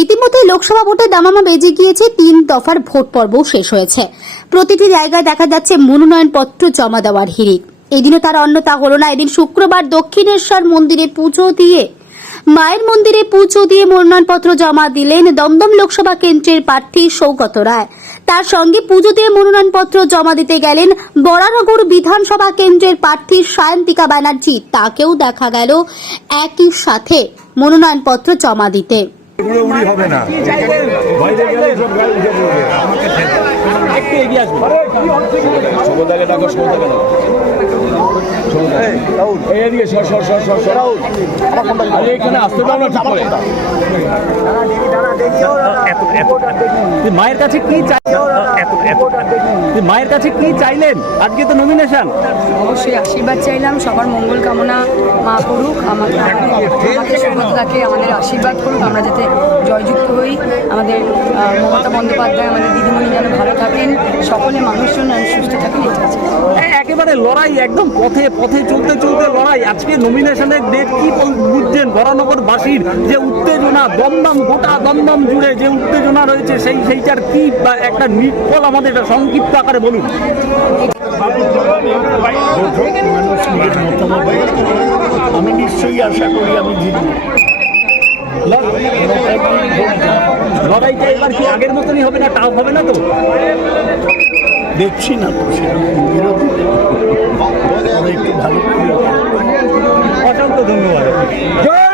ইতিমধ্যে লোকসভা ভোটে দামামা বেজে গিয়েছে তিন দফার ভোট পর্বও শেষ হয়েছে। প্রতিটি জায়গায় দেখা যাচ্ছে মনোনয়নপত্র জমা দেওয়ার হিড়িক। এদিনও তার অন্যতা হলো না। এদিন শুক্রবার দক্ষিণেশ্বর মন্দিরে পুজো দিয়ে, মায়ের মন্দিরে পুজো দিয়ে মনোনয়নপত্র জমা দিলেন দমদম লোকসভা কেন্দ্রের প্রার্থী সৌগত রায়। তার সঙ্গে পুজো দিয়ে মনোনয়নপত্র জমা দিতে গেলেন বরানগর বিধানসভা কেন্দ্রের প্রার্থী সায়ন্তিকা ব্যানার্জি। তাকেও দেখা গেল একই সাথে মনোনয়নপত্র জমা দিতে। উড়ি হবে না। বাইরে গেলে সব গায়ে উঠে পড়বে। একটু এগিয়ে আসব সৌদাকে ডাকো সৌদাকে ডাকো সর সর সর সর সর এখানে মায়ের কাছে কি মায়ের কাছে কি চাইলেন আজকে তো নমিনেশন অবশ্যই আশীর্বাদ চাইলাম, সবার মঙ্গল কামনা মা করুক আমাকে সুভদ্রাকে আমাদের আশীর্বাদ করুক, আমরা যাতে জয়যুক্ত হই। আমাদের মমতা বন্দ্যোপাধ্যায়, আমাদের দিদিমণি যেন ভালো থাকেন, সকলে মানুষজন সুস্থ থাকেন এটা লড়াই একদম পথে পথে চলতে চলতে লড়াই। আজকে নমিনেশনের ডেট কি বুঝছেন? বরানগর বাসীর যে উত্তেজনা দমদম গোটা দমদম জুড়ে যে উত্তেজনা রয়েছে সেই সেইটার কি বা একটা নিটফল আমাদের এটা সংক্ষিপ্ত আকারে বলুন। আমি নিশ্চয়ই আশা করি আমি জিতব। লড়াইটা এবার কি আগের মতনই হবে না? টাফ হবে না তো? দেখছি না তো সেরকম বিরোধী। একটু অসংখ্য ধন্যবাদ। জয়